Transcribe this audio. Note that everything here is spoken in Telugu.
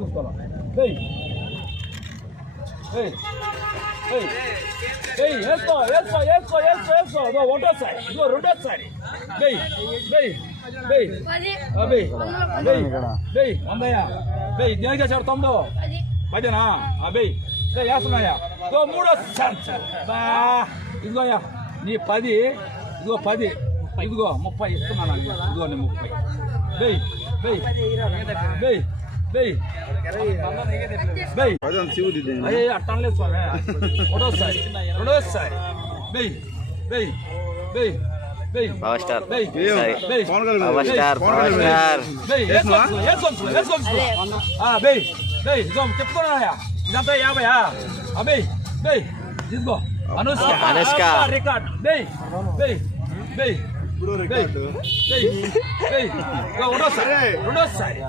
తీసుకోవాలా వెయ్యి వెయ్యి వెయ్యి వెయ్యి వేసుకో వేసుకో వేసుకో వేసుకో వేసుకో ఇదో ఒకటోసారి ఇదో రెండోసారి వెయ్యి వెయ్యి వెయ్యి వెయ్యి వెయ్యి వెయ్యి వందయ్యా వెయ్యి దేనికి చేశాడు తమ్ముడు 10నా వెయ్యి వేస్తున్నాయా ఇదో మూడోసారి బా ఇదిగోయా నీ 10 ఇదిగో 10 ఇదిగో 30 ఇస్తున్నాను ఇదిగో నీ 30 వెయ్యి వెయ్యి వెయ్యి వెయ్యి వెయ్యి అయ్యే అట్టలేదు స్వామి ఒకటోసారి రెండోసారి వెయ్యి వెయ్యి వెయ్యి వెయ్యి వెయ్యి వెయ్యి వెయ్యి ఇదిగో చెప్పుకున్నాయా ఇదంతా 50 వెయ్యి వెయ్యి ఇదిగో అనుష్క రికార్డ్ వెయ్యి వెయ్యి వెయ్యి రెండోసారి